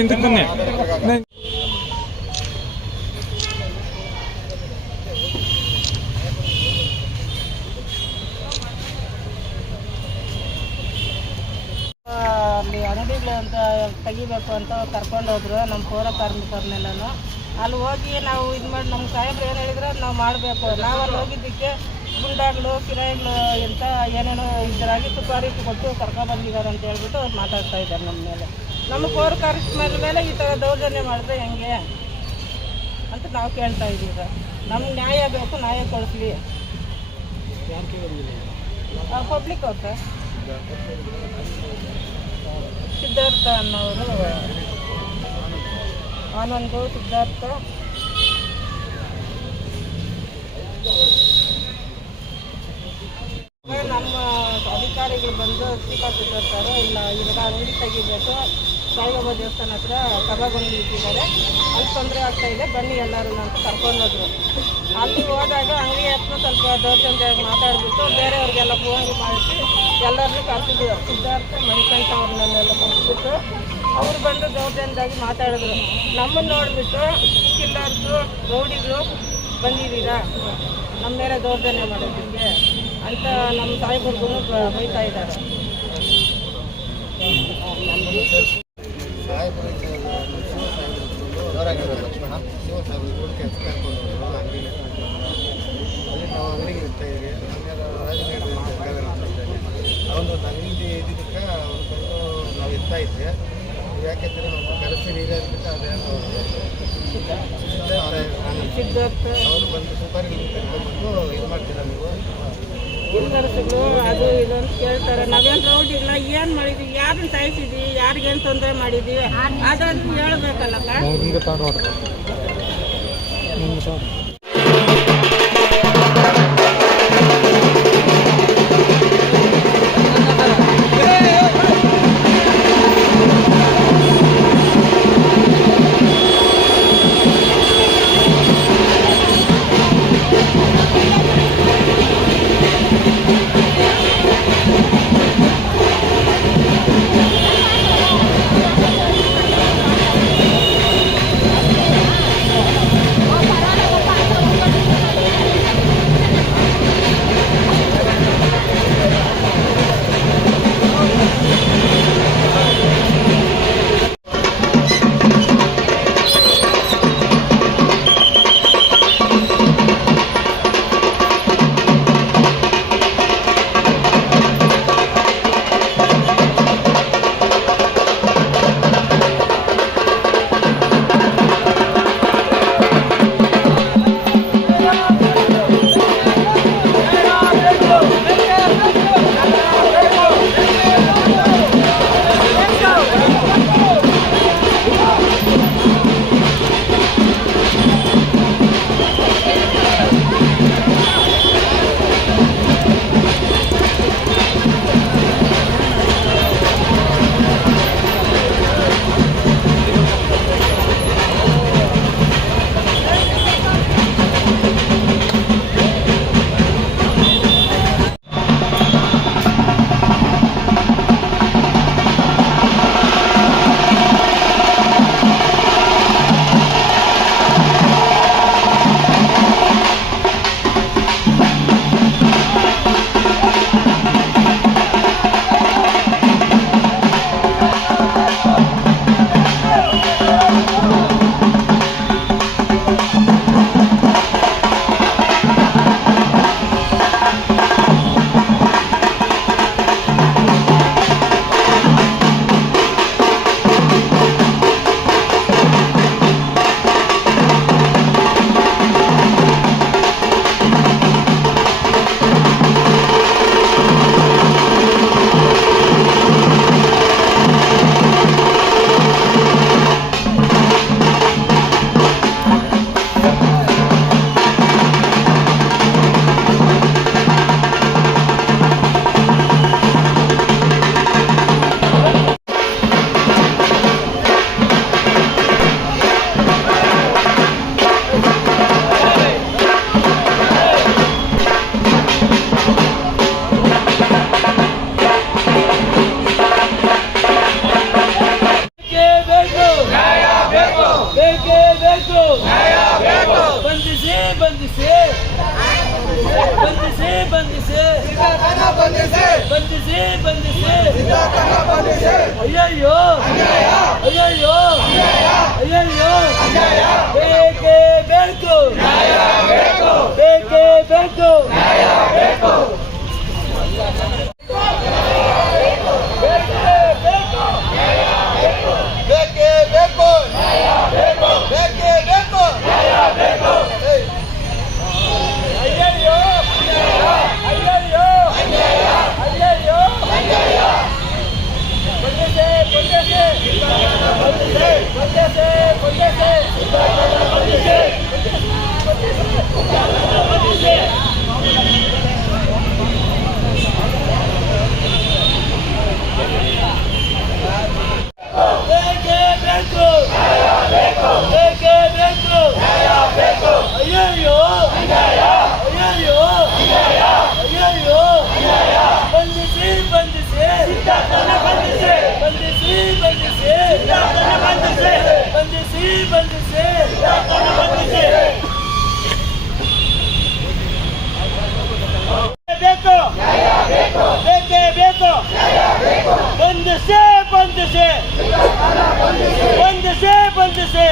ఇంతకు బನ್ನಿ ಅಲ್ಲಿ ಅಂಗಡಿಗಳು ಅಂತ ತೆಗಿಬೇಕು ಅಂತ ಕರ್ಕೊಂಡು ಹೋದ್ರು ನಮ್ಮ ಪೌರ ಕಾರ್ಮಿಕರನ್ನೆಲ್ಲೂ. ಅಲ್ಲಿ ಹೋಗಿ ನಾವು ಇದು ಮಾಡಿ ನಮ್ಮ ಸಾಹೇಬ್ರು ಏನು ಹೇಳಿದ್ರೆ ನಾವು ಮಾಡಬೇಕು. ನಾವು ಅಲ್ಲಿ ಹೋಗಿದ್ದಕ್ಕೆ ಗುಂಡಾಗಳು ಕಿರಾಯಿಗಳು ಅಂತ ಏನೇನೋ ಇದರಾಗಿ ಸುಪಾರಿ ಕೊಟ್ಟು ಕರ್ಕೊಬಂದಿದ್ದಾರೆ ಅಂತ ಹೇಳ್ಬಿಟ್ಟು ಅವ್ರು ಮಾತಾಡ್ತಾ ಇದ್ದಾರೆ ನಮ್ಮ ಮೇಲೆ. ನಮ್ಮ ಪೌರ ಕಾರ್ಮಿಕರ ಮೇಲೆ ಈ ಥರ ದೌರ್ಜನ್ಯ ಮಾಡಿದ್ರೆ ಹೆಂಗೆ ಅಂತ ನಾವು ಕೇಳ್ತಾ ಇದ್ದೀವಿ. ನಮ್ಗೆ ನ್ಯಾಯ ಬೇಕು, ನ್ಯಾಯ ಕೊಡಿಸ್ಲಿ. ಪಬ್ಲಿಕ್ ಅವ್ರು ಸರ್ ಸಿದ್ಧಾರ್ಥ ಅನ್ನೋರು, ಆನಂದು ಸಿದ್ಧಾರ್ಥ ನಮ್ಮ ಅಧಿಕಾರಿಗಳು ಬಂದು ಶ್ರೀಕಾಂತ್ ಬರ್ತಾರೆ. ಇಲ್ಲ ಇವಾಗ ಅಂಗಡಿ ತೆಗಿಬೇಕು, ಸಾಯಿಬಾಬಾ ದೇವಸ್ಥಾನ ಹತ್ರ ಸಭಾಗೊಂಡು ಇಟ್ಟಿದ್ದಾರೆ, ಅಲ್ಲಿ ತೊಂದರೆ ಆಗ್ತಾಯಿದೆ, ಬನ್ನಿ ಎಲ್ಲರೂ ಅಂತ ಕರ್ಕೊಂಡೋದ್ರು. ಅಲ್ಲಿ ಹೋದಾಗ ಅಂಗಡಿ ಹತ್ರ ಸ್ವಲ್ಪ ದೌರ್ಜನ್ಯವಾಗಿ ಮಾತಾಡಿಬಿಟ್ಟು ಬೇರೆಯವ್ರಿಗೆಲ್ಲ ಫೋನ್ ಮಾಡಿಸಿ ಎಲ್ಲರನ್ನೂ ಕರೆಸಿದ್ರು. ಸಿದ್ಧಾರ್ಥ ಮಣಿಕಂಠ ಅವ್ರನ್ನೆಲ್ಲ ಕರೆಸ್ಬಿಟ್ಟು ಅವ್ರು ಬಂದು ದೌರ್ಜನ್ಯವಾಗಿ ಮಾತಾಡಿದ್ರು. ನಮ್ಮನ್ನು ನೋಡಿಬಿಟ್ಟು ಕಿಲ್ಲರ್ಸು ರೌಡಿಗಳು ಬಂದಿದ್ದೀರಾ ನಮ್ಮ ಮೇಲೆ ದೌರ್ಜನ್ಯ ಮಾಡೋದಕ್ಕೆ ಅಂತ ನಮ್ಮ ಸಾಹೇಬ್ರಿಗೂ ಬೈತಾ ಇದ್ದಾರೆ. ಲಕ್ಷ್ಮಣ ಶಿವಸಾಹೇಬ್ರು ಕೆಲಸ ಕರ್ಕೊಂಡು ಅಲ್ಲಿ ನಾವು ಅಂಗಡಿಗೆ ಇರ್ತಾ ಇದ್ವಿ. ಅವನು ಅಂಗಡಿ ಇದ್ದಿದ್ದಕ್ಕೆ ಅವ್ರು ಬಂದು ನಾವು ಇರ್ತಾ ಇದ್ವಿ. ಯಾಕೆಂದರೆ ನಮ್ಮ ಕೆಲಸ ನೀರಾದ್ಬಿಟ್ಟು ಅದೇನು ಅವರು ಬಂದು ಸುಪಾರಿ ಕರ್ಕೊಂಡ್ಬಂದು ಇದು ಮಾಡ್ತೀರಾ ನೀವು ಕೆಲಸಗಳು ಅದು ಇದು ಅಂತ ಕೇಳ್ತಾರೆ. ನಾವೇನು ರೌಡಿ ಇಲ್ಲ, ಏನು ಮಾಡಿದ್ದೀವಿ, ಯಾರನ್ನ ಸಾಯಿಸಿದ್ವಿ, ಯಾರಿಗೇನು ತೊಂದರೆ ಮಾಡಿದ್ದೀವಿ ಅದಾದ್ರೂ ಹೇಳ್ಬೇಕಲ್ಲಪ್ಪ. ಬಂಧಿಸಿ ಬಂಧಿಸಿ ಬಂಧಿಸಿ ಬಂಧಿಸಿ ಬಂಧಿಸಿ ಅಯ್ಯಯ್ಯೋ ಅಯ್ಯಯ್ಯೋ ಅಯ್ಯಯ್ಯೋ ಬೇಕೇ ಬೇಕು ಬೇಕೇ ಬೇಕು ಬೇಕೇ ಬೇಕು ಬೇಕೇ ಬೇಕು ಅಯ್ಯಯ್ಯೋ ಅಯ್ಯಯ್ಯೋ ಅಯ್ಯಯ್ಯೋ ಬಂಧಿಸಿ ಬಂಧಿಸಿ ಬಂಧಿಸಿ ಬಂಧಿಸಿ ಬೇಕೇ ಬೇಕು ಬೇಕೇ ಬೇಕು ಅಯ್ಯಯ್ಯೋ ಅಯ್ಯಯ್ಯೋ ಅಯ್ಯಯ್ಯೋ ಬಂಧಿಸಿ ಬಂಧಿಸಿ ಬಂಧಿಸಿ ಬಂಧಿಸಿ ಬಂಧಿಸಿ ಬಂಧಿಸಿ ಬೇಕು ಬೇಕೇ ಬೇಕು ಬಂಧಿಸಿ ಬಂಧಿಸಿ ಬಂಧಿಸಿ ಬಂಧಿಸಿ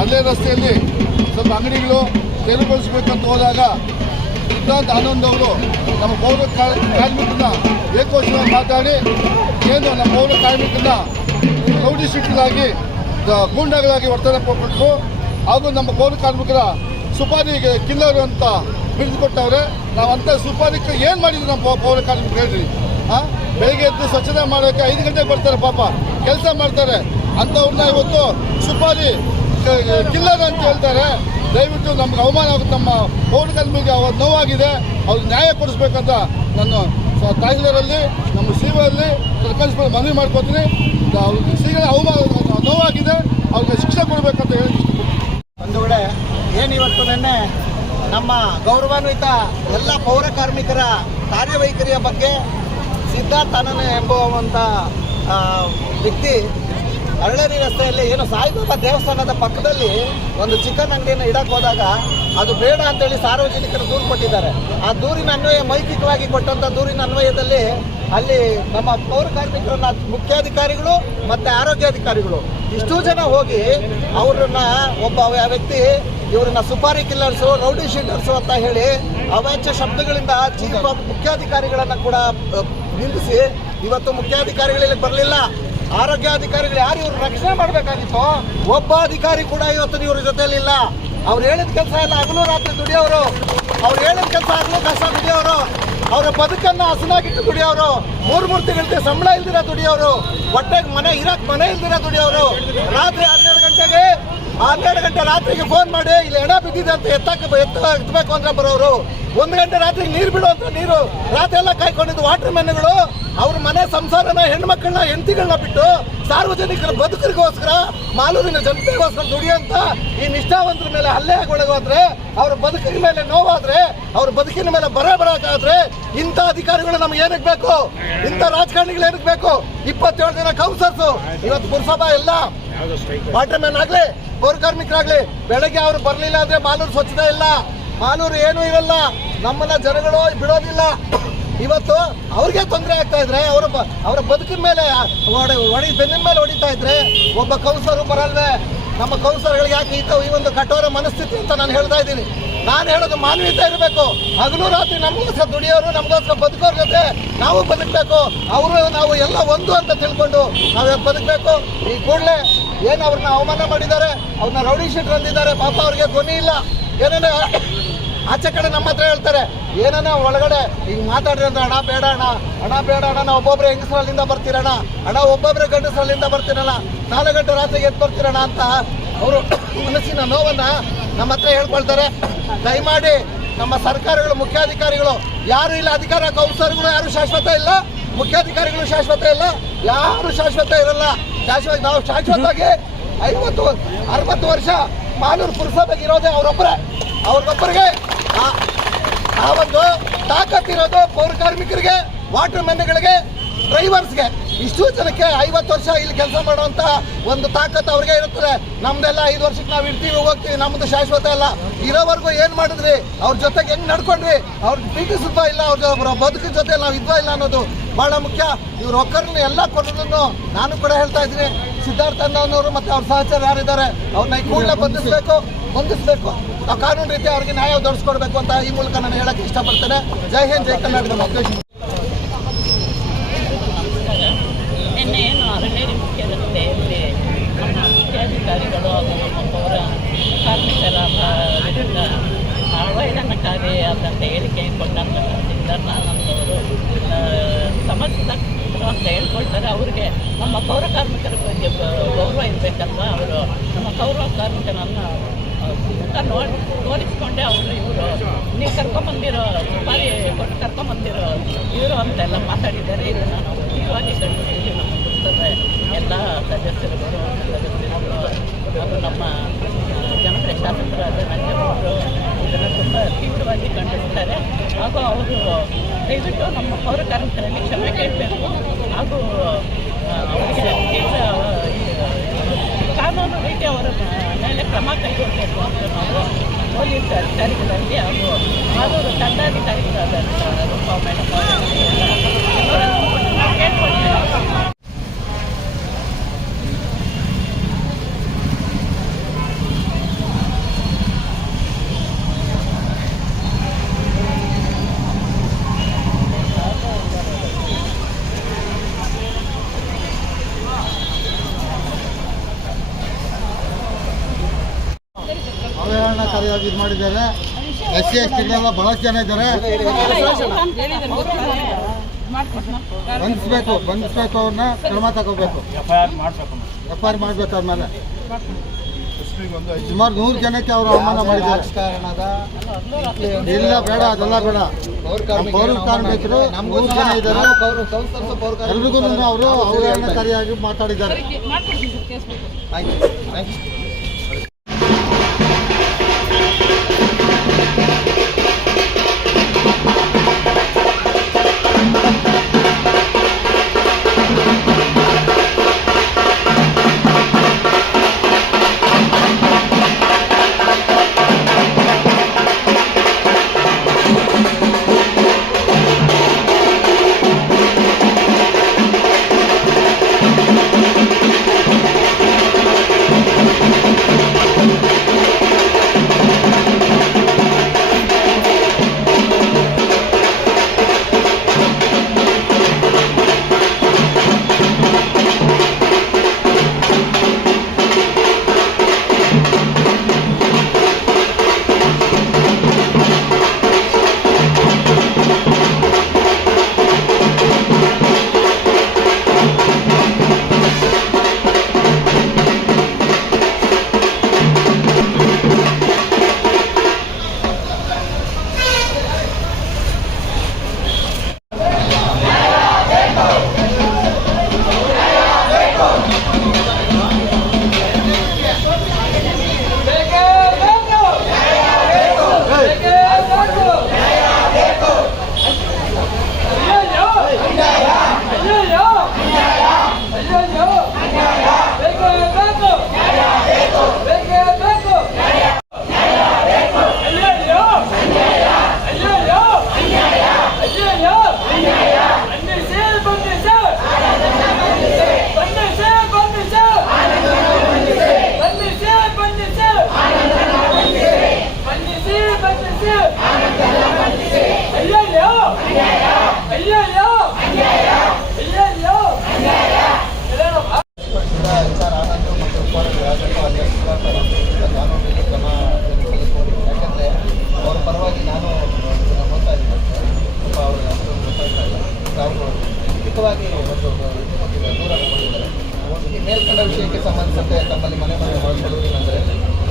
ಅಲ್ಲೇ ರಸ್ತೆಯಲ್ಲಿ ಸ್ವಲ್ಪ ಅಂಗಡಿಗಳು ತೆರವುಗೊಳಿಸಬೇಕಂತ ಹೋದಾಗ ಸಿದ್ಧಾಂತ ಆನಂದ್ ಅವರು ನಮ್ಮ ಪೌರ ಕಾರ್ಮಿಕರನ್ನ ಏಕೋಶವಾಗಿ ಮಾತಾಡಿ ಏನು ನಮ್ಮ ಪೌರ ಕಾರ್ಮಿಕರನ್ನ ರೌಡಿ ಶೀಟ್ಗಳಾಗಿ ಗೂಂಡಾಗಳಾಗಿ ವರ್ತನೆ ಕೊಟ್ಟರು ಹಾಗೂ ನಮ್ಮ ಪೌರ ಕಾರ್ಮಿಕರ ಸುಪಾರಿಗೆ ಕಿಲ್ಲರು ಅಂತ ಬಿಡಿದು ಕೊಟ್ಟವ್ರೆ. ನಾವು ಅಂಥ ಸುಪಾರಿಗೆ ಏನು ಮಾಡಿದ್ವಿ ನಮ್ಮ ಪೌರ ಕಾರ್ಮಿಕರು ಹೇಳ್ರಿ? ಬೆಳಿಗ್ಗೆ ಎದ್ದು ಸ್ವಚ್ಛತೆ ಮಾಡೋಕ್ಕೆ 5 ಗಂಟೆಗೆ ಬರ್ತಾರೆ, ಪಾಪ ಕೆಲಸ ಮಾಡ್ತಾರೆ. ಅಂಥವ್ರನ್ನ ಇವತ್ತು ಸುಪಾರಿ ಕಿಲ್ಲರ್ ಅಂತ ಹೇಳ್ತಾರೆ. ದಯವಿಟ್ಟು ನಮ್ಗೆ ಅವಮಾನ ಆಗುತ್ತೆ, ನಮ್ಮ ಪೌರ ಕಾರ್ಮಿಕರಿಗೆ ಅವತ್ತು ನೋವಾಗಿದೆ, ಅವ್ರಿಗೆ ನ್ಯಾಯ ಕೊಡಿಸ್ಬೇಕಂತ ನಾನು ತಹಸೀಲ್ದಾರಲ್ಲಿ ನಮ್ಮ ಸಿಒಲ್ಲಿ ಸರ್ಕಾರಿ ಮನವಿ ಮಾಡ್ಕೊತೀನಿ. ಅವ್ರಿಗೆ ಶೀಘ್ರ ಅವಮಾನ ನೋವಾಗಿದೆ, ಅವ್ರಿಗೆ ಶಿಕ್ಷೆ ಕೊಡಬೇಕಂತ ಹೇಳಿ ಬಂಧುಗಳೇ, ಏನಿವತ್ತು ನಿನ್ನೆ ನಮ್ಮ ಗೌರವಾನ್ವಿತ ಎಲ್ಲ ಪೌರ ಕಾರ್ಮಿಕರ ಕಾರ್ಯವೈಖರಿಯ ಬಗ್ಗೆ ಸಿದ್ಧಾರ್ಥಾನನ ಎಂಬುವಂಥ ವ್ಯಕ್ತಿ ಅರಳೇರಿ ರಸ್ತೆಯಲ್ಲಿ ಏನು ಸಾಯಿಬಾಬಾ ದೇವಸ್ಥಾನದ ಪಕ್ಕದಲ್ಲಿ ಒಂದು ಚಿಕನ್ ಅಂಗಡಿಯನ್ನು ಇಡಕ್ಕೆ ಹೋದಾಗ ಅದು ಬೇಡ ಅಂತೇಳಿ ಸಾರ್ವಜನಿಕರು ದೂರು ಕೊಟ್ಟಿದ್ದಾರೆ. ಆ ದೂರಿನ ಅನ್ವಯ ಮೌಖಿಕವಾಗಿ ಕೊಟ್ಟಂಥ ದೂರಿನ ಅನ್ವಯದಲ್ಲಿ ಅಲ್ಲಿ ನಮ್ಮ ಪೌರ ಕಾರ್ಮಿಕರನ್ನ ಮುಖ್ಯಾಧಿಕಾರಿಗಳು ಮತ್ತು ಆರೋಗ್ಯಾಧಿಕಾರಿಗಳು ಇಷ್ಟೂ ಜನ ಹೋಗಿ ಅವ್ರನ್ನ ಒಬ್ಬ ವ್ಯಕ್ತಿ ಇವ್ರನ್ನ ಸುಪಾರಿ ಕಿಲ್ಲರ್ಸು, ರೌಡಿ ಶೀಟರ್ಸು ಅಂತ ಹೇಳಿ ಅವಾಚ್ಯ ಶಬ್ದಗಳಿಂದ ಚೀಫ್ ಮುಖ್ಯಾಧಿಕಾರಿಗಳನ್ನು ಕೂಡ ನಿಲ್ಲಿಸಿ ಇವತ್ತು ಮುಖ್ಯಾಧಿಕಾರಿಗಳಲ್ಲಿ ಬರಲಿಲ್ಲ. ಆರೋಗ್ಯಾಧಿಕಾರಿಗಳು ಯಾರು ಇವ್ರು ರಕ್ಷಣೆ ಮಾಡಬೇಕಾಗಿತ್ತು, ಒಬ್ಬ ಅಧಿಕಾರಿ ಕೂಡ ಇವತ್ತು ಇವ್ರ ಜೊತೆಲಿಲ್ಲ. ಅವ್ರು ಹೇಳಿದ ಕೆಲಸ ಎಲ್ಲ ಹಗಲು ರಾತ್ರಿ ದುಡಿಯೋರು, ಅವ್ರು ಹೇಳಿದ ಕೆಲಸ ಹಗಲು ಕಷ್ಟ ದುಡಿಯೋರು, ಅವರ ಬದುಕನ್ನು ಹಸನಾಗಿಟ್ಟು ದುಡಿಯೋರು, 3 ತಿಂಗಳಿಗೆ ಸಂಬಳ ಇಲ್ದಿರ ದುಡಿಯೋರು, ಹೊಟ್ಟೆಗೆ ಮನೆ ಇರಕ್ಕೆ ಮನೆ ಇಲ್ದಿರ ದುಡಿಯೋರು, ರಾತ್ರಿ 12 ಗಂಟೆ ಗಂಟೆಗೆ 12 ಗಂಟೆ ರಾತ್ರಿಗೆ ಫೋನ್ ಮಾಡಿ ಇಲ್ಲಿ ಹೆಣ ಬಿದ್ದಿದೆ ಅಂತ ಎತ್ತಬೇಕು ಅಂದ್ರೆ ಬರೋರು. 1 ಗಂಟೆ ರಾತ್ರಿಗೆ ನೀರು ಬಿಡುವಂತ ನೀರು ರಾತ್ರಿ ಎಲ್ಲ ಕಾಯ್ಕೊಂಡಿದ್ದು ವಾಟರ್ ಮ್ಯಾನ್ಗಳು ಅವ್ರ ಮನೆ ಸಂಸಾರನ ಹೆಣ್ಮಕ್ಳನ್ನ ಹೆಂಡತಿಗಳನ್ನ ಬಿಟ್ಟು ಸಾರ್ವಜನಿಕರ ಬದುಕರಿಗೋಸ್ಕರ ಮಾಲೂರಿನ ಜನತೆಗೋಸ್ಕರ ದುಡಿಯುವಂತ ಈ ನಿಷ್ಠಾವಂತರ ಮೇಲೆ ಹಲ್ಲೆ ಆಗೋದ್ರೆ, ಅವ್ರ ಬದುಕಿನ ಮೇಲೆ ನೋವಾದ್ರೆ, ಅವ್ರ ಬದುಕಿನ ಮೇಲೆ ಬರಬೇಕಾದ್ರೆ ಇಂಥ ಅಧಿಕಾರಿಗಳು ನಮ್ಗೆ ಏನಕ್ಕೆ ಬೇಕು? ಇಂಥ ರಾಜಕಾರಣಿಗಳು ಏನಕ್ಕೆ ಬೇಕು? 27 ಜನ ಕೌನ್ಸರ್ಸ್ ಇವತ್ತು ಪುರಸಭಾ ಎಲ್ಲ ವಾಟರ್ ಮ್ಯಾನ್ ಆಗ್ಲಿ ಪೌರ ಕಾರ್ಮಿಕರಾಗ್ಲಿ ಬೆಳಗ್ಗೆ ಅವ್ರು ಬರ್ಲಿಲ್ಲ ಅಂದ್ರೆ ಮಾಲೂರು ಸ್ವಚ್ಛತೆ ಇಲ್ಲ, ಮಾಲೂರು ಏನೂ ಇರಲ್ಲ. ನಮ್ಮನ್ನ ಜನಗಳು ಬಿಡೋದಿಲ್ಲ. ಇವತ್ತು ಅವ್ರಿಗೆ ತೊಂದರೆ ಆಗ್ತಾ ಇದ್ರೆ ಅವರ ಬದುಕಿನ ಮೇಲೆ ಬೆನ್ನಿನ ಮೇಲೆ ಹೊಡಿತಾ ಇದ್ರೆ ಒಬ್ಬ ಕೌನ್ಸಲರ್ ಬರಲ್ವೇ? ನಮ್ಮ ಕೌನ್ಸಲರ್ಗಳಿಗೆ ಯಾಕೆ ಈ ಒಂದು ಕಠೋರ ಮನಸ್ಥಿತಿ ಅಂತ ನಾನು ಹೇಳ್ತಾ ಇದ್ದೀನಿ. ನಾನು ಹೇಳೋದು ಮಾನವೀಯತೆ ಇರಬೇಕು. ಹಗಲು ರಾತ್ರಿ ನಮಗೋಸ್ಕರ ದುಡಿಯೋರು, ನಮಗೋಸ್ಕರ ಬದುಕೋರ ಜೊತೆ ನಾವು ಬದುಕಬೇಕು. ಅವರು ನಾವು ಎಲ್ಲ ಒಂದು ಅಂತ ತಿಳ್ಕೊಂಡು ನಾವು ಬದುಕಬೇಕು. ಈ ಕೂಡಲೇ ಏನು ಅವ್ರನ್ನ ಅವಮಾನ ಮಾಡಿದ್ದಾರೆ, ಅವ್ರನ್ನ ರೌಡಿ ಶೀಟರ್ ಅಂದಿದ್ದಾರೆ. ಪಾಪ ಅವ್ರಿಗೆ ಧ್ವನಿ ಇಲ್ಲ. ಏನೇನೋ ಆಚೆ ಕಡೆ ನಮ್ಮ ಹತ್ರ ಹೇಳ್ತಾರೆ, ಏನನ್ನ ಒಳಗಡೆ ಈಗ ಮಾತಾಡ್ರಿ ಅಂದ್ರೆ ಹಣ ಬೇಡ ಅಣ್ಣ, ಹಣ ಬೇಡ ಅಣ್ಣ, ನಾವು ಒಬ್ಬೊಬ್ಬರೇ ಹೆಂಗಸರಲ್ಲಿಂದ ಬರ್ತೀರಣ್ಣ, ಹಣ ಒಬ್ಬೊಬ್ಬರೇ ಗಂಡಸರಲ್ಲಿಂದ ಬರ್ತೀರಣ್ಣ, 4 ಗಂಟೆ ರಾತ್ರಿಗೆ ಎದ್ದು ಬರ್ತೀರಣ್ಣ ಅಂತ ಅವರು ಮನಸ್ಸಿನ ನೋವನ್ನ ನಮ್ಮ ಹತ್ರ ಹೇಳ್ಕೊಳ್ತಾರೆ. ದಯಮಾಡಿ ನಮ್ಮ ಸರ್ಕಾರಗಳು, ಮುಖ್ಯಾಧಿಕಾರಿಗಳು ಯಾರು ಇಲ್ಲ, ಅಧಿಕಾರ ಕೌನ್ಸಲರ್ಗಳು ಯಾರು ಶಾಶ್ವತ ಇಲ್ಲ, ಮುಖ್ಯಾಧಿಕಾರಿಗಳು ಶಾಶ್ವತ ಇಲ್ಲ, ಯಾರು ಶಾಶ್ವತ ಇರಲ್ಲ. ನಾವು ಶಾಶ್ವತವಾಗಿ 50-60 ವರ್ಷ ಮಾಲೂರು ಪುರಸಭೆಗೆ ಇರೋದೇ ಅವ್ರಿಗೊಬ್ಬರಿಗೆ ಆ ಒಂದು ತಾಕತ್ತಿರೋದು ಪೌರ ಕಾರ್ಮಿಕರಿಗೆ, ವಾಟರ್ ಮ್ಯಾನ್ಗಳಿಗೆ, ಡ್ರೈವರ್ಸ್ಗೆ. ಇಷ್ಟು ಜನಕ್ಕೆ 50 ವರ್ಷ ಇಲ್ಲಿ ಕೆಲಸ ಮಾಡುವಂತ ಒಂದು ತಾಕತ್ತು ಅವ್ರಿಗೆ ಇರುತ್ತದೆ. ನಮ್ದೆಲ್ಲ 5 ವರ್ಷಕ್ಕೆ ನಾವು ಇರ್ತೀವಿ ಹೋಗ್ತೀವಿ, ನಮ್ದು ಶಾಶ್ವತ ಇಲ್ಲ. ಇರೋವರೆಗೂ ಏನ್ ಮಾಡಿದ್ರಿ? ಅವ್ರ ಜೊತೆಗೆ ಹೆಂಗ್ ನಡ್ಕೊಂಡ್ರಿ? ಅವ್ರ ಪ್ರೀತಿಸುತ್ತಾ ಇಲ್ಲ, ಅವ್ರ ಬದುಕಿನ ಜೊತೆ ನಾವು ಇದ್ವಾ ಇಲ್ಲ ಅನ್ನೋದು ಬಹಳ ಮುಖ್ಯ. ಇವ್ರ ಒಕ್ಕರನ್ನ ಎಲ್ಲ ಕೊಡೋದನ್ನು ನಾನು ಕೂಡ ಹೇಳ್ತಾ ಇದ್ದೀನಿ. ಸಿದ್ಧಾರ್ಥ ಅನ್ನೋರು ಮತ್ತೆ ಅವ್ರ ಸಹಚರ ಯಾರಿದ್ದಾರೆ ಅವ್ರನ್ನ ಕೂಡಲೇ ಬಂಧಿಸಬೇಕು. ನಾವು ಕಾನೂನು ರೀತಿ ಅವ್ರಿಗೆ ನ್ಯಾಯ ಒದಗಿಸ್ಕೊಡ್ಬೇಕು ಅಂತ ಈ ಮೂಲಕ ನಾನು ಹೇಳಕ್ಕೆ ಇಷ್ಟಪಡ್ತೇನೆ. ಜೈ ಹಿಂದ್, ಜೈ ಕರ್ನಾಟಕ. ನಿನ್ನೆ ಏನು ಅರಣ್ಯ ಮುಖ್ಯ ರಸ್ತೆಯಲ್ಲಿ ನಮ್ಮ ಮುಖ್ಯಾಧಿಕಾರಿಗಳು ಹಾಗೂ ನಮ್ಮ ಪೌರ ಕಾರ್ಮಿಕರ ವಿರುದ್ಧ ಅವಹೇಳನಕಾರಿಯಾದಂಥ ಹೇಳಿಕೆ ಕೊಟ್ಟಂಥ ಸಿದ್ದರಾಮಯ್ಯನವರು ಸಮರ್ಥಕರು ಅಂತ ಹೇಳ್ಕೊಳ್ತಾರೆ. ಅವ್ರಿಗೆ ನಮ್ಮ ಪೌರ ಕಾರ್ಮಿಕರ ಬಗ್ಗೆ ಗೌರವ ಇರಬೇಕಲ್ವ? ಅವರು ನಮ್ಮ ಪೌರ ಕಾರ್ಮಿಕರನ್ನು ತೋರಿಸ್ಕೊಂಡೆ ಇವರು ನೀವು ಕರ್ಕೊಂಬಂದಿರೋ ಸುಪಾರಿ ಕೊಟ್ಟು ಕರ್ಕೊಂಬಂದಿರೋ ಇವರು ಅಂತೆಲ್ಲ ಮಾತಾಡಿದ್ದಾರೆ. ಇದನ್ನು ನಾವು ತೀವ್ರವಾಗಿ ಖಂಡಿಸ್ತೀವಿ. ನಮ್ಮ ಪುಸ್ತಕದ ಎಲ್ಲ ಸದಸ್ಯರುಗಳು ಹಾಗೂ ನಮ್ಮ ಜನಪ್ರಿಯ ಶಾಸಕರಾದ ನಂಜನವರು ಇದನ್ನು ತುಂಬ ತೀವ್ರವಾಗಿ ಖಂಡಿಸ್ತಾರೆ. ಹಾಗೂ ಅವರು ದಯವಿಟ್ಟು ನಮ್ಮ ಪೌರ ಕಾರ್ಮಿಕರಲ್ಲಿ ಕ್ಷಮೆ ಕೇಳಬೇಕು ಹಾಗೂ ಅವರಿಗೆ ತೀವ್ರ ಕಾನೂನು ರೀತಿ ಅವರ ಮೇಲೆ ಕ್ರಮ ಕೈಗೊಳ್ಳಬೇಕು ಅಂತ ನಾವು ಪೊಲೀಸ್ ಅಧಿಕಾರಿಗಳಲ್ಲಿ ಹಾಗೂ ಮಾಲೂರು ದಂಡಾಧಿಕಾರಿಗಳಾದಂಥ ರೂಪಾ ಮೇಡಮ್ ಕೇಳ್ಕೊಳ್ತೇವೆ. ಅವಹೇಳನಕಾರಿಯಾಗಿ ಇದು ಮಾಡಿದ್ದಾರೆ. SC STಗಳೆಲ್ಲ ಬಹಳಷ್ಟು ಜನ ಇದ್ದಾರೆ. ಬಂಧಿಸ್ಬೇಕು, ಅವ್ರನ್ನ ಕ್ರಮ ತಗೋಬೇಕು, FIR ಮಾಡಬೇಕು. ಅವ್ರ ಮೇಲೆ ಸುಮಾರು 100 ಜನಕ್ಕೆ ಅವರು ಅವಮಾನ ಮಾಡಿದ್ದಾರೆ. ಇಲ್ಲ ಬೇಡ, ಅದೆಲ್ಲ ಬೇಡ. ಪೌರ ಕಾರ್ಮಿಕರು 100 ಜನ ಇದ್ದಾರೆ. ಎಲ್ರಿಗೂ ಅವರು ಅವಹೇಳನಕಾರಿಯಾಗಿ ಮಾತಾಡಿದ್ದಾರೆ. ಲಿಖಿತವಾಗಿ ಒಂದು ದೂರನ್ನು ಕೊಟ್ಟಿದ್ದಾರೆ. ಈ ಮೇಲ್ಕಂಡ ವಿಷಯಕ್ಕೆ ಸಂಬಂಧಿಸಿದಂತೆ ತಮ್ಮಲ್ಲಿ ಮನೆ ಮಾಡಿಕೊಳ್ಳುವುದೇನೆಂದರೆ,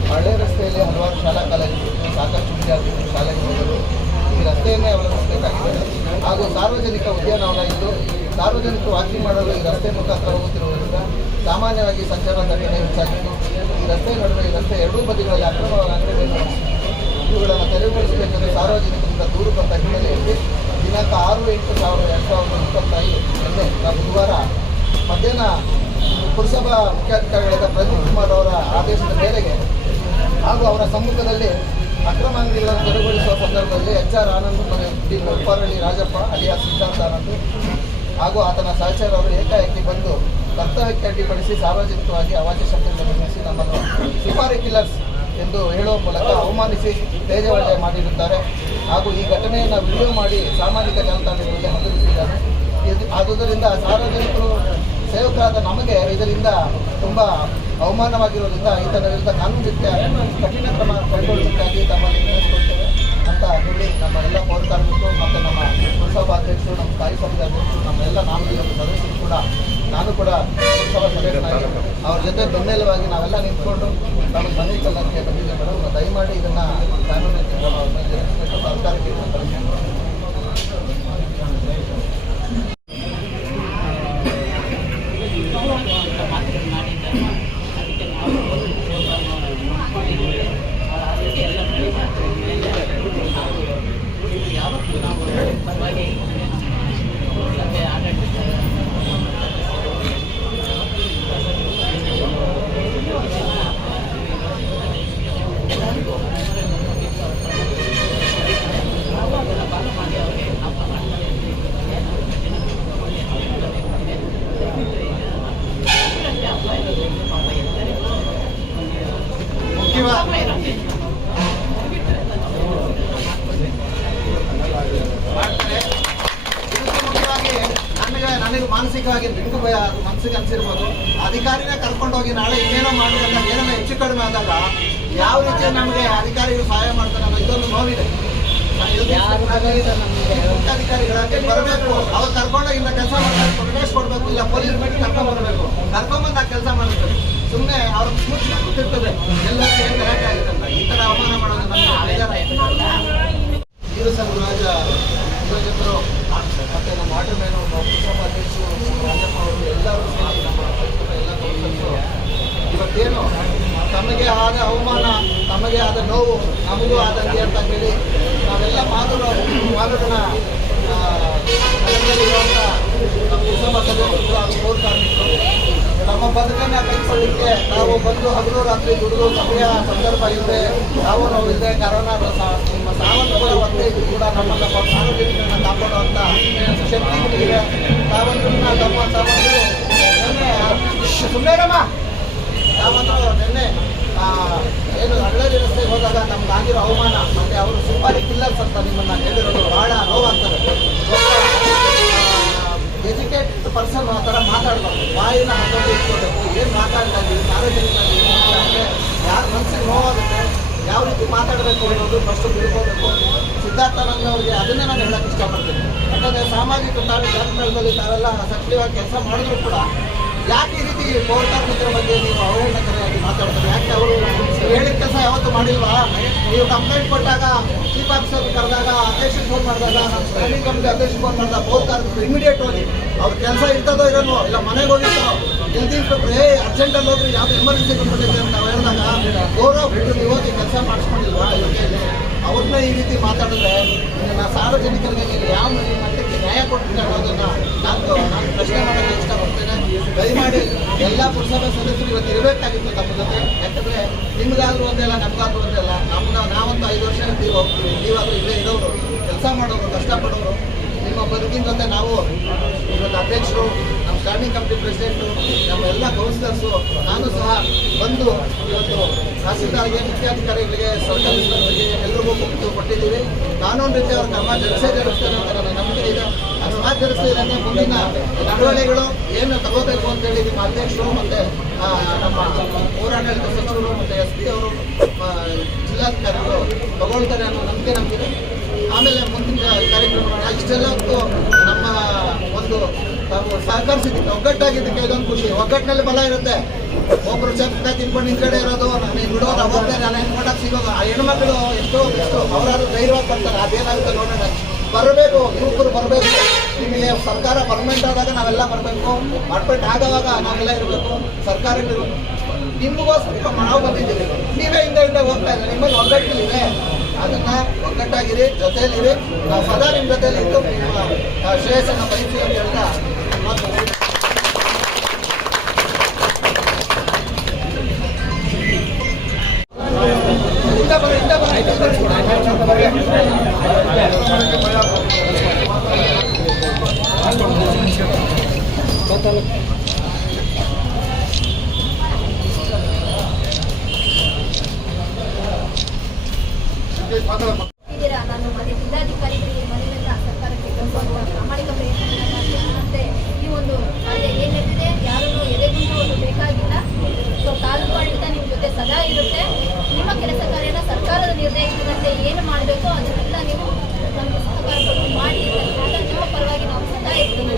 ಹಳೆ ರಸ್ತೆಯಲ್ಲಿ ಹಲವಾರು ಶಾಲಾ ಕಾಲೇಜುಗಳು ಸಾಕಷ್ಟು ವಿದ್ಯಾರ್ಥಿಗಳು ಶಾಲೆಗೆ ಹೋಗಲು ಈ ರಸ್ತೆಯನ್ನೇ ಅವಲಂಬಿಸಬೇಕಾಗಿದೆ. ಹಾಗೂ ಸಾರ್ವಜನಿಕ ಉದ್ಯಾನವನ ಇದ್ದು ಸಾರ್ವಜನಿಕರು ವಾಕಿಂಗ್ ಮಾಡಲು ಈ ರಸ್ತೆ ಮುಖಾಂತರ ಹೋಗುತ್ತಿರುವುದರಿಂದ ಸಾಮಾನ್ಯವಾಗಿ ಸಂಚಾರ ದಟ್ಟಣೆ ಹೆಚ್ಚಾಗಿದ್ದು, ಈ ರಸ್ತೆ ನಡುವೆ ಈ ರಸ್ತೆ ಎರಡೂ ಬದಿಗಳಲ್ಲಿ ಅಕ್ರಮವಾಗಿ ಅಂಗಡಿಗಳನ್ನು ಇವುಗಳನ್ನು ತೆರವುಗೊಳಿಸಬೇಕೆಂದು ಸಾರ್ವಜನಿಕರಿಂದ ದೂರು ಬಂದ ಹಿನ್ನೆಲೆಯಲ್ಲಿ ದಿನಾಂಕ 6/8/2025 ನಿನ್ನೆ ಬುಧವಾರ ಮಧ್ಯಾಹ್ನ ಪುರಸಭಾ ಮುಖ್ಯಾಧಿಕಾರಿಗಳಾದ ಪ್ರದೀಪ್ ಕುಮಾರ್ ಅವರ ಆದೇಶದ ಮೇರೆಗೆ ಹಾಗೂ ಅವರ ಸಮ್ಮುಖದಲ್ಲಿ ಅಕ್ರಮ ಅಂಗಡಿಗಳನ್ನು ತೆರವುಗೊಳಿಸುವ ಸಂದರ್ಭದಲ್ಲಿ HR Anand D Upparalli Rajappa alias Siddhartha Anand ಹಾಗೂ ಆತನ ಸಹಚರರು ಏಕಾಏಕಿ ಬಂದು ಕರ್ತವ್ಯಕ್ಕೆ ಅಡ್ಡಿಪಡಿಸಿ ಸಾರ್ವಜನಿಕವಾಗಿ ಅವಾಚ್ಯ ಶಬ್ದಗಳನ್ನು ನಿರ್ಮಿಸಿ ನಮ್ಮನ್ನು ಸುಪಾರಿ ಕಿಲ್ಲರ್ಸ್ ಎಂದು ಹೇಳುವ ಮೂಲಕ ಅವಮಾನಿಸಿ ತೇಜವಟೆ ಮಾಡಿರುತ್ತಾರೆ. ಹಾಗೂ ಈ ಘಟನೆಯನ್ನು ವಿಡಿಯೋ ಮಾಡಿ ಸಾಮಾಜಿಕ ಜಾಲತಾಣಗಳಲ್ಲಿ ಹಂಚಿಸಿದ್ದಾರೆ. ಆದುದರಿಂದ ಸಾರ್ವಜನಿಕರು ಸೇವಕರಾದ ನಮಗೆ ಇದರಿಂದ ತುಂಬ ಅವಮಾನವಾಗಿರುವುದರಿಂದ ಈತನ ವಿರುದ್ಧ ಕಾನೂನಿತ್ಯ ಕಠಿಣ ಕ್ರಮ ಕೈಗೊಳ್ಳುವುದಕ್ಕಾಗಿ ತಮ್ಮಲ್ಲಿ ವಿನಂತಿಸುತ್ತೇವೆ ಅಂತ ಹೇಳಿ ನಮ್ಮ ಎಲ್ಲ ಪೌರ ಕಾರ್ಮಿಕರು ಮತ್ತು ನಮ್ಮ ಪುರಸಭಾ ಅಧ್ಯಕ್ಷರು, ನಮ್ಮ ಸ್ಥಾಯಿ ಸಮಿತಿ ಅಧ್ಯಕ್ಷರು, ನಮ್ಮೆಲ್ಲ ನಾಮನಿಗಳ ಸದಸ್ಯರು ಕೂಡ, ನಾನು ಕೂಡ ಪುರಸಭಾ ಸದಸ್ಯನಾಗಿ ಅವ್ರ ಜೊತೆ ಬೆನ್ನೆಲುವಾಗಿ ನಾವೆಲ್ಲ ನಿಂತ್ಕೊಂಡು ನಮಗೆ ಮನೆ ಕಲ್ಲಕ್ಕೆ ಬಂದಿದೆ ಮೇಡಮ್. ದಯಮಾಡಿ ಇದನ್ನು ಕಾನೂನಿತ್ಯ ಕ್ರಮವನ್ನು ಜರುಗಿಸಬೇಕು, ಸರ್ಕಾರಕ್ಕೆ ಯಾವತ್ತೂ ನಾವು ಪರವಾಗಿ ಸಭೆ ಆಡಳಿತ ಬಾಲಮಾಡಿ ಅವರಿಗೆ ಹಬ್ಬ ಮಾಡ್ತಾರೆ. ಹಬ್ಬ ಇರೋದು ಪಾಪ ಎಲ್ಲರಿಗೂ ಮುಖ್ಯವಾಗಿ ಮಾಡ್ತಾರೆ. ಇದಕ್ಕೆ ಮುಖ್ಯವಾಗಿ ನನಗೆ ಮಾನಸಿಕವಾಗಿ ನಿಮಗೂ ಭಯ, ಅದು ಮನಸ್ಸಿಗೆ ಅನಿಸಿರ್ಬೋದು. ಅಧಿಕಾರಿನೇ ಕರ್ಕೊಂಡೋಗಿ ನಾಳೆ ಇನ್ನೇನೋ ಮಾಡಿದಾಗ ಏನೋ ಹೆಚ್ಚು ಕಡಿಮೆ ಆದಾಗ ಯಾವ ರೀತಿ ನಮಗೆ ಅಧಿಕಾರಿಗಳು ಸಹಾಯ ಮಾಡ್ತಾರೆ ಅನ್ನೋ ಇದೊಂದು ನೋವಿದೆ. ಮುಖ್ಯಾಧಿಕಾರಿಗಳಾಗಿ ಬರಬೇಕು, ಅವ್ರು ಕರ್ಕೊಂಡೋಗಿ ಇಲ್ಲ ಕೆಲಸ ಮಾಡ್ತಾರೆ, ಪ್ರೊಟೆಸ್ಟ್ ಕೊಡಬೇಕು, ಇಲ್ಲ ಪೊಲೀಸ್ ಬಿಟ್ಟು ಕರ್ಕೊಂಡ್ಬರ್ಬೇಕು, ಕರ್ಕೊಂಡ್ಬಂದು ಆ ಕೆಲಸ ಮಾಡಬೇಕು. ಸುಮ್ಮನೆ ಅವ್ರ ಮುಚ್ಚಿಗೆ ಗೊತ್ತಿರ್ತದೆ ಎಲ್ಲರಿಗೂ ಏನು ಗಲಾಟೆ ಆಗಿದೆ ಅಂತ. ಈ ಥರ ಅವಮಾನ ಮಾಡೋದು ನಮಗೆ ಬೇಜಾರಾಯಿತು. ವೀರಸಂಘರಾಜ ಯುವಜನರು ಮತ್ತು ನಮ್ಮ ವಾಟರ್ ಮ್ಯಾನು, ಪುರಸಭಾ ಅಧ್ಯಕ್ಷರು ರಾಜಪ್ಪ ಅವರು ಎಲ್ಲರೂ ಸೇರಿ ನಮ್ಮ ಎಲ್ಲ ಕೌನ್ಸಿಲರ್ಸು ಇವತ್ತೇನು ತಮಗೆ ಆದ ಅವಮಾನ, ತಮಗೆ ಆದ ನೋವು ನಮಗೂ ಆದಂಗೆ ಅಂತ ಹೇಳಿ ನಾವೆಲ್ಲ ಮಾಲೂರಿನ ನಗರದಲ್ಲಿರುವಂಥ ಪುರಸಭಾ ಸದಸ್ಯರು ಹಾಗೂ ಪೌರ ಕಾರ್ಮಿಕರು ನಮ್ಮ ಬದುಕನ್ನು ಕೈಗೊಳ್ಳಲಿಕ್ಕೆ ನಾವು ಬಂದು ಹಗಲು ರಾತ್ರಿ ದುಡಿದು ಸಮಯ ಸಂದರ್ಭ ಇಲ್ಲದೆ ನಾವು ಇಲ್ಲದೆ ಕರೋನಾ ನಿಮ್ಮ ಸಾವನ್ನು ಕೂಡ ಒತ್ತೆ ಇದು ಕೂಡ ನಮ್ಮನ್ನು ಸಾರ್ವಜನಿಕರನ್ನು ಕಾಪಾಡುವಂಥ ಶಕ್ತಿ ಇದೆ. ತಾವಂತರನ್ನ ತಮ್ಮ ಸಾವಂತರು ನಿನ್ನೆ ಸುಮ್ಮನೆರಮ್ಮ ತಾವಂತರು ನಿನ್ನೆ ಏನು ಹಳ್ಳೇರಿ ರಸ್ತೆಗೆ ಹೋದಾಗ ನಮ್ಗೆ ಆಗಿರೋ ಅವಮಾನ ಮತ್ತು ಅವರು ಸುಪಾರಿ ಕಿಲ್ಲರ್ಸ್ ಅಂತ ನಿಮ್ಮನ್ನು ಹೇಳಿರೋದು ಭಾಳ ನೋವಾಗ್ತದೆ. ಎಜುಕೇಟೆಡ್ ಪರ್ಸನ್ ಆ ಥರ ಮಾತಾಡಬಾರ್ದು, ಬಾಯಿನ ಹತ್ತೋದು ಇಟ್ಕೊಳ್ಬೇಕು. ಏನು ಮಾತಾಡ್ತಾ ಇದ್ದೀವಿ ಸಾರ್ವಜನಿಕರಲ್ಲಿ ಯಾರು ಮನಸ್ಸಿಗೆ ನೋವಾಗುತ್ತೆ, ಯಾವ ರೀತಿ ಮಾತಾಡಬೇಕು ಅನ್ನೋದು ಫಸ್ಟು ತಿಳ್ಕೋಬೇಕು. ಸಿದ್ಧಾರ್ಥಾನಂದ ಅವರಿಗೆ ಅದನ್ನೇ ನಾನು ಹೇಳೋಕ್ಕೆ ಇಷ್ಟಪಡ್ತೀನಿ. ಯಾಕಂದರೆ ಸಾಮಾಜಿಕ ಜಾಲತಾಣದಲ್ಲಿ ತಾವೆಲ್ಲ ಸಕ್ರಿಯವಾಗಿ ಕೆಲಸ ಮಾಡಿದ್ರು ಕೂಡ ಯಾಕೆ ಈ ರೀತಿ ಪೌರ ಕಾರ್ಮಿಕರ ಬಗ್ಗೆ ನೀವು ಅವಹೇಳನಕಾರಿಯಾಗಿ ಮಾತಾಡ್ತಾರೆ? ಯಾಕೆ ಅವರು ಹೇಳಿದ ಕೆಲಸ ಯಾವತ್ತೂ ಮಾಡಿಲ್ವಾ? ನೀವು ಕಂಪ್ಲೇಂಟ್ ಕೊಟ್ಟಾಗ ಚೀಫ್ ಆಫೀಸರ್ ಕರೆದಾಗ, ಅಧ್ಯಕ್ಷರಿಗೆ ಫೋನ್ ಮಾಡಿದಾಗ, ನಮ್ಮ ಸ್ಟ್ಯಾಂಡಿಂಗ್ ಕಮಿಟಿ ಅಧ್ಯಕ್ಷರಿಗೆ ಫೋನ್ ಮಾಡಿದಾಗ ಪೌರ ಕಾರ್ಮಿಕರು ಇಮಿಡಿಯೇಟ್ ಹೋಗಿ ಅವ್ರ ಕೆಲಸ ಇರ್ತದೋ ಇರೋನೋ, ಇಲ್ಲ ಮನೆಗೆ ಹೋಗಿರ್ತಾರೋ, ಜಲ್ದಿ ಇಟ್ಬಿಟ್ರೆ ಅರ್ಜೆಂಟಲ್ಲಿ ಹೋದ್ರೆ ಯಾವ್ದು ಎಮರ್ಜೆನ್ಸಿ ಬಂದ್ಬಿಟ್ಟಿದೆ ಅಂತ ನಾವು ಹೇಳಿದಾಗ ಗೌರವ ಬಿಟ್ಟು ನೀವು ಹೋಗಿ ಕೆಲಸ ಮಾಡಿಸ್ಕೊಂಡಿಲ್ವಾ? ಅವ್ರನ್ನ ಈ ರೀತಿ ಮಾತಾಡಿದ್ರೆ ನಾನು ಸಾರ್ವಜನಿಕರಿಗೆ ನೀವು ಯಾವ ಮಟ್ಟಕ್ಕೆ ನ್ಯಾಯ ಕೊಡ್ತೀನಿ ಅನ್ನೋದನ್ನು ನಾನು ಪ್ರಶ್ನೆ ಮಾಡೋಕ್ಕೆ ಇಷ್ಟಪಡ್ತೇನೆ. ದಯಮಾಡಿ ಎಲ್ಲ ಪುರಸಭಾ ಸದಸ್ಯರು ಇವತ್ತು ಇರಬೇಕಾಗಿತ್ತು ನಮ್ಮ ಜೊತೆ. ಯಾಕಂದರೆ ನಿಮಗಾದ್ರೂ ಒಂದೇ ಅಲ್ಲ, ನಮಗಾದ್ರೂ ಒಂದೇ ಅಲ್ಲ. ನಾವಂತೂ 5 ವರ್ಷ ಇರ್ತೀವಿ, ಹೋಗ್ತೀವಿ. ನೀವಾದರೂ ಇಲ್ಲೇ ಇರೋರು, ಕೆಲಸ ಮಾಡೋರು, ಕಷ್ಟಪಡೋರು. ನಿಮ್ಮ ಬದುಕಿನ ಜೊತೆ ನಾವು ಇವತ್ತು ಅಧ್ಯಕ್ಷರು, ನಮ್ಮ ಸ್ಟ್ಯಾಂಡಿಂಗ್ ಕಮಿಟಿ ಪ್ರೆಸಿಡೆಂಟು, ನಮ್ಮ ಎಲ್ಲ ಕೌನ್ಸಿಲರ್ಸು, ನಾನು ಸಹ ಬಂದು ಇವತ್ತು ತಹಸೀಲ್ದಾರ್ಗೆ, ಮುಖ್ಯಾಧಿಕಾರಿಗಳಿಗೆ, ಸರ್ಕಲ್ ಇನ್ಸ್ಪೆಕ್ಟರ್ಗೆ ಎಲ್ಲರಿಗೂ ಕೊಟ್ಟಿದ್ದೀವಿ. ಕಾನೂನು ರೀತಿ ಅವ್ರ ಕ್ರಮ ಜರುಗಿಸ್ತಾರೆ ಅಂತ ನನ್ನ ನಂಬಿಕೆ ಇದೆ. ಆ ಕ್ರಮ ಜರುಗಿಸಿದ್ರೆ ಮುಂದಿನ ನಡವಳಿಕೆಗಳು ಏನು ತಗೋಬೇಕು ಅಂತೇಳಿ ನಿಮ್ಮ ಅಧ್ಯಕ್ಷರು ಮತ್ತು ನಮ್ಮ ಪೌರಾಡಳಿತ ಸಚಿವರು ಮತ್ತು SP ಅವರು, ಜಿಲ್ಲಾಧಿಕಾರಿಗಳು ತಗೊಳ್ತಾರೆ ಅನ್ನೋ ನಂಬಿಕೆ ನಮಗಿದೆ. ಆಮೇಲೆ ಮುಂದಿನ ಕಾರ್ಯಕ್ರಮಗಳನ್ನ ಇಷ್ಟೆಲ್ಲ ನಮ್ಮ ಒಂದು ಸಹಕರಿಸಿದ್ದಕ್ಕೆ, ಒಗ್ಗಟ್ಟಾಗಿದ್ದಕ್ಕೆ ಇದೊಂದು ಖುಷಿ. ಒಗ್ಗಟ್ಟಿನಲ್ಲಿ ಬಲ ಇರುತ್ತೆ. ಒಬ್ರು ಚಪ್ಪ ತಿನ್ಕೊಂಡು ಹಿಂದ್ಗಡೆ ಇರೋದು, ನನಗೆ ಬಿಡೋದು ಅವಾಗಲೇ ನಾನು ಹೆಣ್ಕೊಡಕ್ಕೆ ಸಿಗೋದು. ಆ ಹೆಣ್ಮಕ್ಳು ಎಷ್ಟೋ ಅವರಾದ್ರು ಧೈರ್ಯವಾಗಿ ಬರ್ತಾರೆ. ಅದೇನಾಗುತ್ತೆ ನೋಡೋಣ. ಬರಬೇಕು, ಯುವಕರು ಬರಬೇಕು. ನಿಮಗೆ ಸರ್ಕಾರ ಪರ್ಮನೆಂಟ್ ಆದಾಗ ನಾವೆಲ್ಲ ಬರಬೇಕು, ಪರ್ಮನೆಂಟ್ ಆಗೋವಾಗ ನಾವೆಲ್ಲ ಇರಬೇಕು. ಸರ್ಕಾರ ನಿಮಗೋಸ್ಕರ ನಾವು ಬಂದಿದ್ದೀವಿ, ನೀವೇ ಹಿಂದೆ ಹೋಗ್ತಾ ಇದ್ದಾರೆ. ನಿಮ್ಮಲ್ಲಿ ಒಗ್ಗಟ್ಟಿದೆ, ಅದನ್ನ ಒಗ್ಗಟ್ಟಾಗಿರಿ, ಜೊತೆಯಲ್ಲಿರಿ. ನಾವು ಸದಾ ನಿಮ್ಮ ಜೊತೆಯಲ್ಲಿ ಇದ್ದು ನಿಮ್ಮ ಶ್ರೇಯಸ್ಸನ್ನು ಬಯಸಿ ಅಂತ ಹೇಳ್ತಾ ಮಾತು. ಇದ್ದೀರಾ, ನಾನು ಮತ್ತೆ ಜಿಲ್ಲಾಧಿಕಾರಿಗಳಿಗೆ ಮನೆಯಲ್ಲ ಸರ್ಕಾರಕ್ಕೆ ಕೊಡುವಂತಹ ಪ್ರಾಮಾಣಿಕ ಪ್ರಯತ್ನವನ್ನು ಮಾಡ್ತೀನಿ. ಮತ್ತೆ ಈ ಒಂದು ಕಾರ್ಯ ಏನಿದೆ ಯಾರನ್ನು ಎದೆಗುಂದು ಒಂದು ಬೇಕಾಗಿಲ್ಲ. ಸೊ ತಾಲೂಕು ಆಡಳಿತ ನಿಮ್ಮ ಜೊತೆ ಸದಾ ಇರುತ್ತೆ. ನಿಮ್ಮ ಕೆಲಸ ಕಾರ್ಯನ ಸರ್ಕಾರದ ನಿರ್ದೇಶನದಂತೆ ಏನು ಮಾಡಬೇಕು ಅದನ್ನೆಲ್ಲ ನೀವು ನಮಗೆ ಸಹಕಾರ ಕೊಟ್ಟು ಮಾಡಿ. ನಿಮ್ಮ ಪರವಾಗಿ ನಾವು ಸದಾ ಇರ್ತೀವಿ.